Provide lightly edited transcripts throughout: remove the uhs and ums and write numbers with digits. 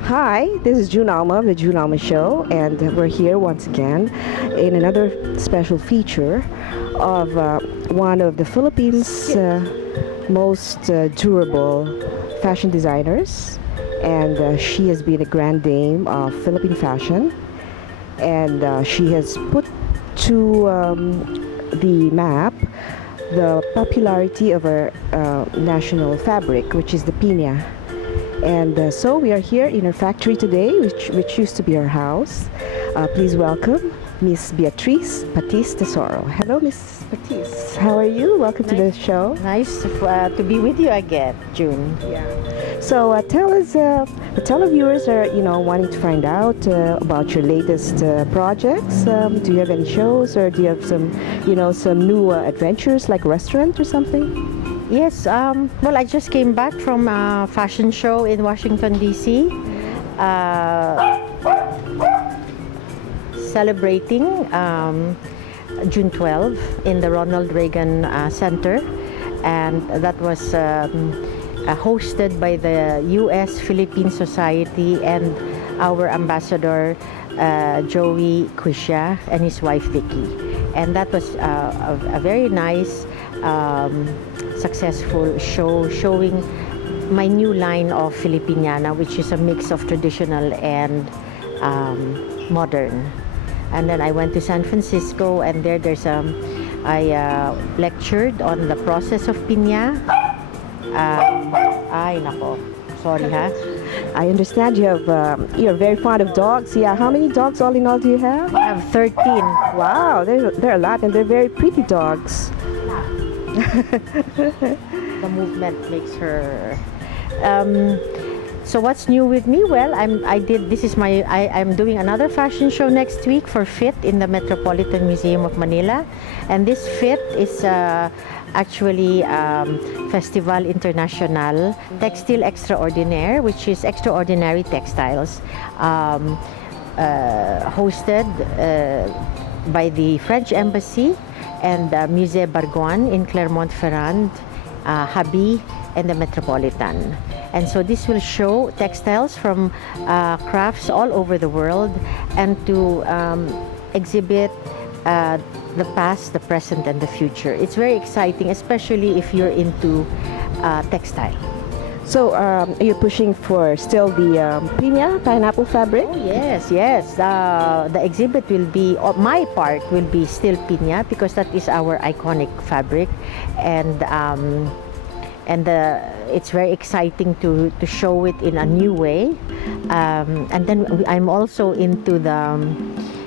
Hi, this is June Alma of the June Alma Show, and we're here once again in another special feature of one of the Philippines' most durable fashion designers. And she has been a grand dame of Philippine fashion, and she has put to the map the popularity of our national fabric, which is the piña. And so we are here in her factory today, which used to be her house. Please welcome Miss Beatriz Patis Tesoro. Hello, Miss Patis. How are you? Welcome to the show. Nice to be with you again, June. Yeah. So tell the viewers are wanting to find out about your latest projects. Do you have any shows, or do you have some new adventures like restaurant or something? Yes, well, I just came back from a fashion show in Washington, D.C., celebrating June 12 in the Ronald Reagan Center, and that was hosted by the U.S. Philippine Society and our ambassador Joey Quisha and his wife Vicky, and that was a very nice successful show showing my new line of Filipiniana, which is a mix of traditional and modern. And then I went to San Francisco, and I lectured on the process of piña. Ay nako, sorry ha. I understand you're very fond of dogs. Yeah, how many dogs all in all do you have? I have 13. Wow, there are a lot, and they're very pretty dogs. The movement makes her. So what's new with me? Well, I'm doing another fashion show next week for FIT in the Metropolitan Museum of Manila, and this FIT is actually Festival International Textile Extraordinaire, which is extraordinary textiles, hosted by the French Embassy and Musée Barguan in Clermont-Ferrand, Habi, and the Metropolitan. And so this will show textiles from crafts all over the world, and to exhibit the past, the present, and the future. It's very exciting, especially if you're into textile. So are you pushing for still the piña, pineapple fabric? Oh, yes. The exhibit will be, my part will be still piña, because that is our iconic fabric, and it's very exciting to show it in a new way. And then I'm also into the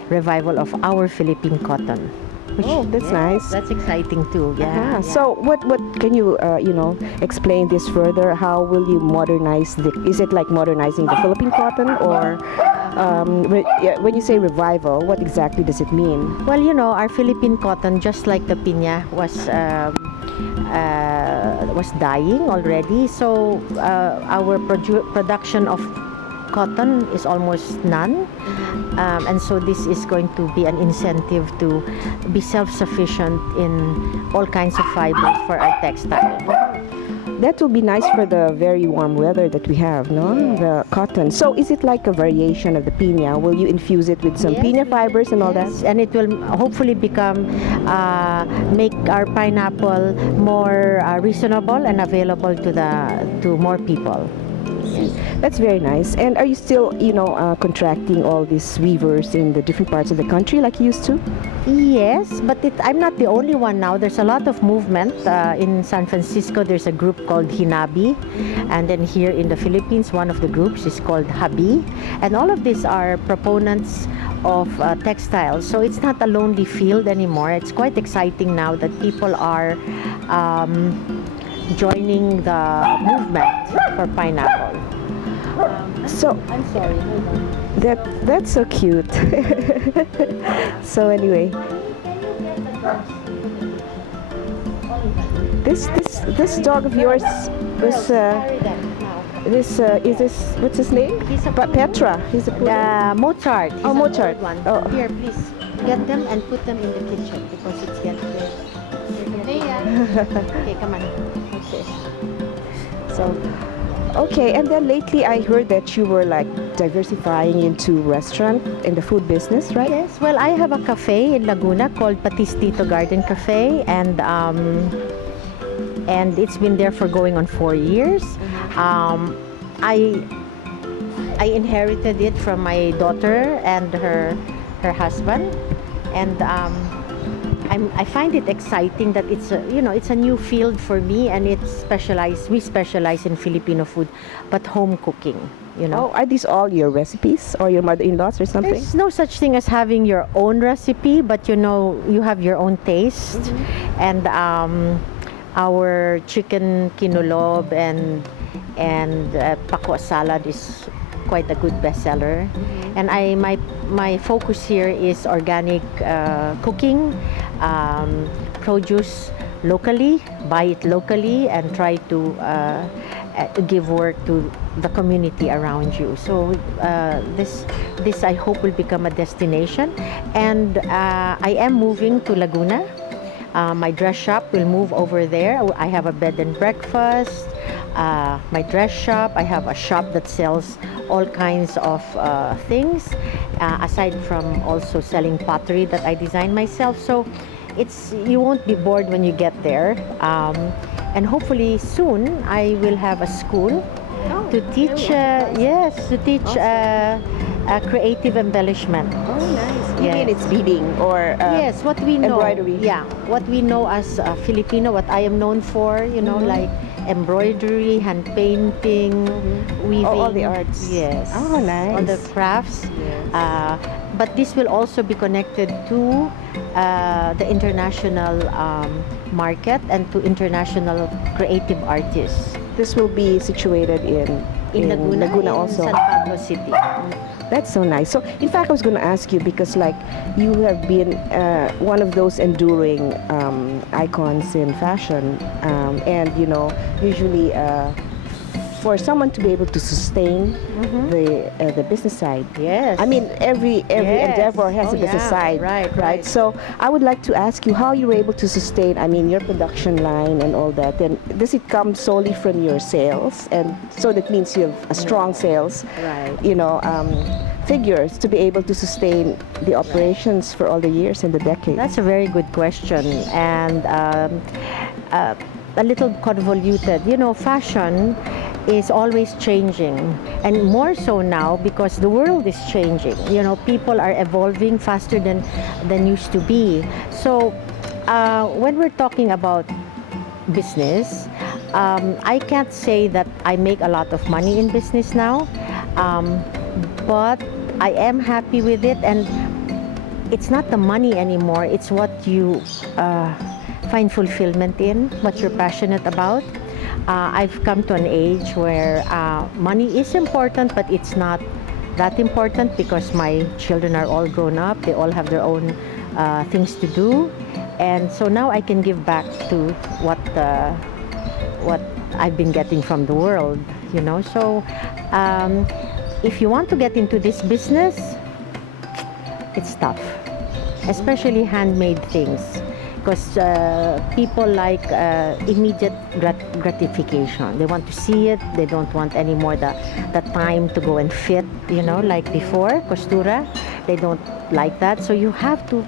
revival of our Philippine cotton. That's nice. That's exciting too. Yeah. So what can you explain this further? How will you modernize is it like modernizing the Philippine cotton, or when you say revival, what exactly does it mean? Well, our Philippine cotton, just like the piña, was dying already. So our production of cotton is almost none, and so this is going to be an incentive to be self-sufficient in all kinds of fibers for our textile. That will be nice for the very warm weather that we have, no? Yeah. The cotton. So is it like a variation of the piña? Will you infuse it with some Yes, piña fibers and all that? and it will hopefully make our pineapple more reasonable and available to more people. That's very nice. And are you still, contracting all these weavers in the different parts of the country like you used to? Yes, but I'm not the only one now. There's a lot of movement in San Francisco. There's a group called Hinabi, and then here in the Philippines, one of the groups is called Habi, and all of these are proponents of textiles. So it's not a lonely field anymore. It's quite exciting now that people are joining the movement for pineapple. So I'm sorry, hold on. that's so cute. So anyway, this dog of yours was what's his name? He's a Petra. He's a Mozart. He's Mozart. An old one. Oh. Here, please get them and put them in the kitchen because it's getting. Okay, come on. Okay. So Okay, and then lately I heard that you were like diversifying into restaurant in the food business, right? Yes, well, I have a cafe in Laguna called Patis Tesoro Garden Cafe, and it's been there for going on 4 years. Um, I I inherited it from my daughter and her husband, and I find it exciting that it's a new field for me, and we specialize in Filipino food, but home cooking. Oh, are these all your recipes or your mother-in-law's or something? There's no such thing as having your own recipe, but you have your own taste. And our chicken kinolob and pakwa salad is quite a good bestseller. And my focus here is organic cooking, produce locally, buy it locally, and try to give work to the community around you. So this I hope will become a destination. And I am moving to Laguna. My dress shop will move over there. I have a bed and breakfast. My dress shop. I have a shop that sells all kinds of things, aside from also selling pottery that I design myself. So you won't be bored when you get there. And hopefully soon I will have a school to teach. Creative embellishment. Oh, nice. You Yes. mean it's beading or Yes, what we know. embroidery? Yeah, what we know as Filipino, what I am known for, like embroidery, hand painting, weaving. all the arts. Yes. Oh, nice. All the crafts. Yes. But this will also be connected to the international market and to international creative artists. This will be situated in Laguna also. San Pablo City. That's so nice. So, in fact, I was going to ask you because, like, you have been one of those enduring icons in fashion, and usually for someone to be able to sustain the business side. Yes. I mean, every Yes. endeavor has a business side, Right. So, I would like to ask you how you were able to sustain. I mean, your production line and all that. And does it come solely from your sales? And so that means you have a strong sales. Right. Figures to be able to sustain the operations for all the years and the decades. That's a very good question, and a little convoluted. Fashion is always changing, and more so now because the world is changing. People are evolving faster than used to be. So when we're talking about business, I can't say that I make a lot of money in business now, but I am happy with it, and it's not the money anymore. It's what you find fulfillment in, what you're passionate about. I've come to an age where money is important, but it's not that important because my children are all grown up. They all have their own things to do, and so now I can give back to what I've been getting from the world. So if you want to get into this business, it's tough, especially handmade things, because people like immediate gratification. They want to see it. They don't want any more the time to go and fit, like before, costura. They don't like that. So you have to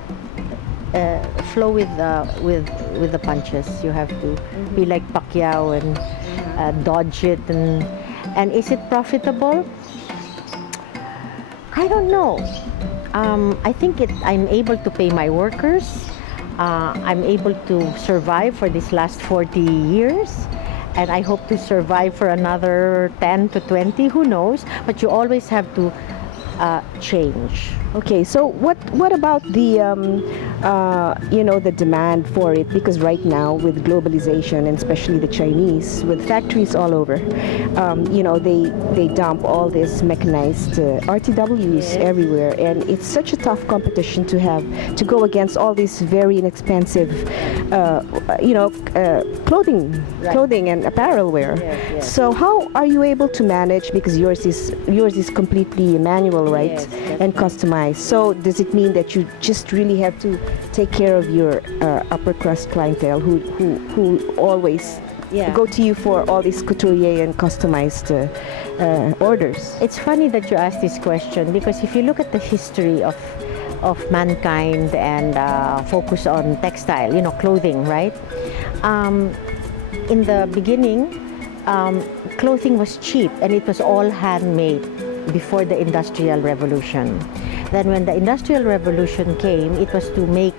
flow with the punches. You have to be like Pacquiao and dodge it. And is it profitable? I don't know. I think I'm able to pay my workers. I'm able to survive for these last 40 years, and I hope to survive for another 10 to 20, who knows, but you always have to change. Okay, so what about the the demand for it? Because right now with globalization, and especially the Chinese, with factories all over, they dump all this mechanized RTWs everywhere, and it's such a tough competition to go against all these very inexpensive, clothing and apparel wear. Yes. So how are you able to manage? Because yours is completely manual, right? Yes. And customized. So does it mean that you just really have to take care of your upper crust clientele who always Yeah. go to you for all these couturier and customized orders? It's funny that you asked this question because if you look at the history of mankind and focus on textile, clothing, right? In the beginning, clothing was cheap and it was all handmade before the Industrial Revolution. Then when the Industrial Revolution came, it was to make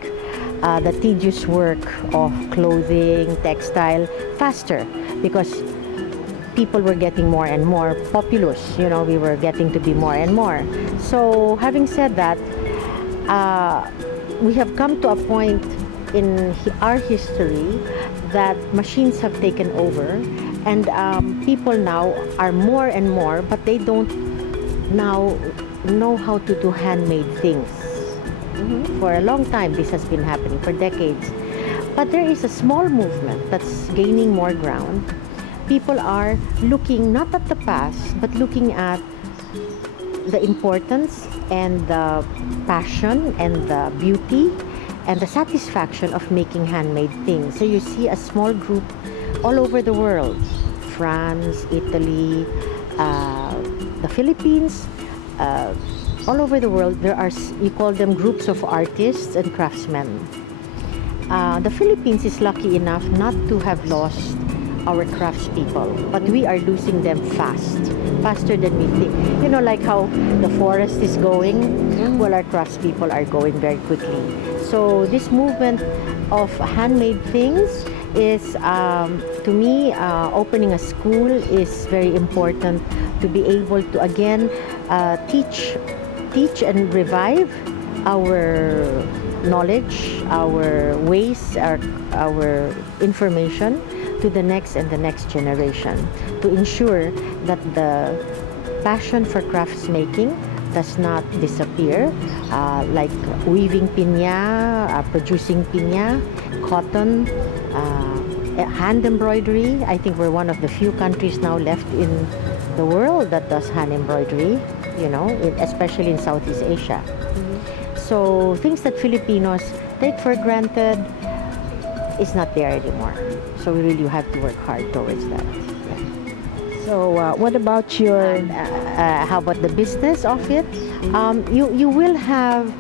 the tedious work of clothing, textile faster because people were getting more and more populous. We were getting to be more and more. So having said that, we have come to a point in our history that machines have taken over and people now are more and more, but they don't now know how to do handmade things. For a long time this has been happening, for decades. But there is a small movement that's gaining more ground. People are looking not at the past, but looking at the importance and the passion and the beauty and the satisfaction of making handmade things. So you see a small group all over the world, France, Italy, the Philippines, all over the world. There are, you call them groups of artists and craftsmen. The Philippines is lucky enough not to have lost our craftspeople, but we are losing them faster than we think. Like how the forest is going, well, our craftspeople are going very quickly. So this movement of handmade things is, to me, opening a school is very important to be able to again teach and revive our knowledge, our ways, our information to the next and the next generation, to ensure that the passion for crafts making does not disappear, like weaving pinya, producing pinya, cotton, hand embroidery. I think we're one of the few countries now left in the world that does hand embroidery, especially in Southeast Asia. So things that Filipinos take for granted is not there anymore. So we really have to work hard towards that. So what about your... how about the business of it? You will have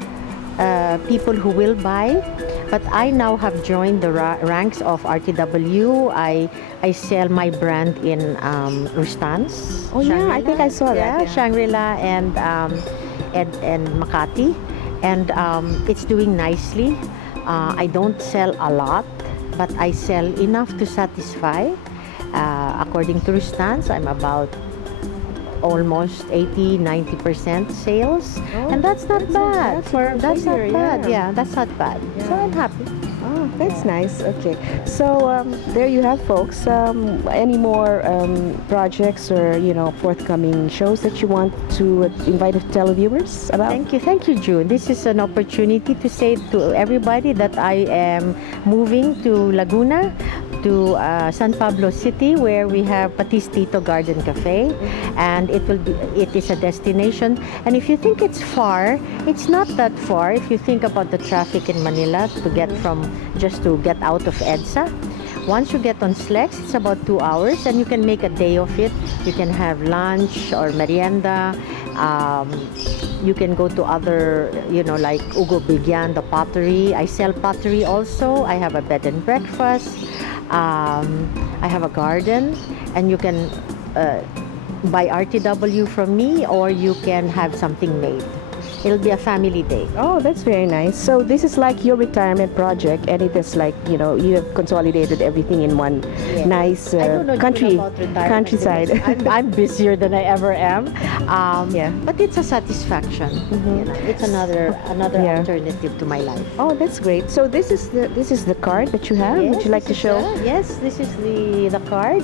people who will buy, but I now have joined the ranks of RTW. I sell my brand in Rustans. Oh yeah, I think I saw that. Yeah, Shangri-La and Makati, and it's doing nicely. I don't sell a lot, but I sell enough to satisfy. According to Rustans, I'm about almost 80-90% sales, and that's not bad. That's not bad. Yeah, that's not bad. So I'm happy. Oh, that's nice. Okay, so there you have, folks. Any more projects or forthcoming shows that you want to invite the televiewers about? Thank you, June. This is an opportunity to say to everybody that I am moving to Laguna, to San Pablo City, where we have Patis Tesoro Garden Cafe, and it is a destination. And if you think it's far, it's not that far. If you think about the traffic in Manila to get out of EDSA, once you get on SLEX, it's about 2 hours, and you can make a day of it. You can have lunch or merienda. You can go to other, like Ugo Bigyan, the pottery. I sell pottery also. I have a bed and breakfast. I have a garden, and you can buy RTW from me, or you can have something made. It'll be a family day. Oh, that's very nice. So this is like your retirement project, and it is like, you have consolidated everything in one nice I don't know countryside. I'm busier than I ever am. But it's a satisfaction. It's another alternative to my life. Oh, that's great. So this is the card that you have. Yes, would you like to show? Yes, this is the card.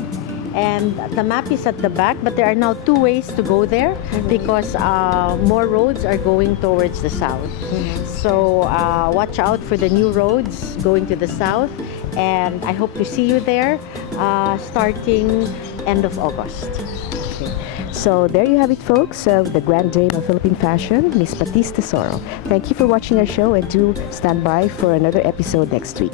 And the map is at the back, but there are now 2 ways to go there because more roads are going towards the south. So watch out for the new roads going to the south, and I hope to see you there starting end of August. Okay. So there you have it, folks, the Grand Dame of Philippine Fashion, Miss Patis Tesoro. Thank you for watching our show, and do stand by for another episode next week.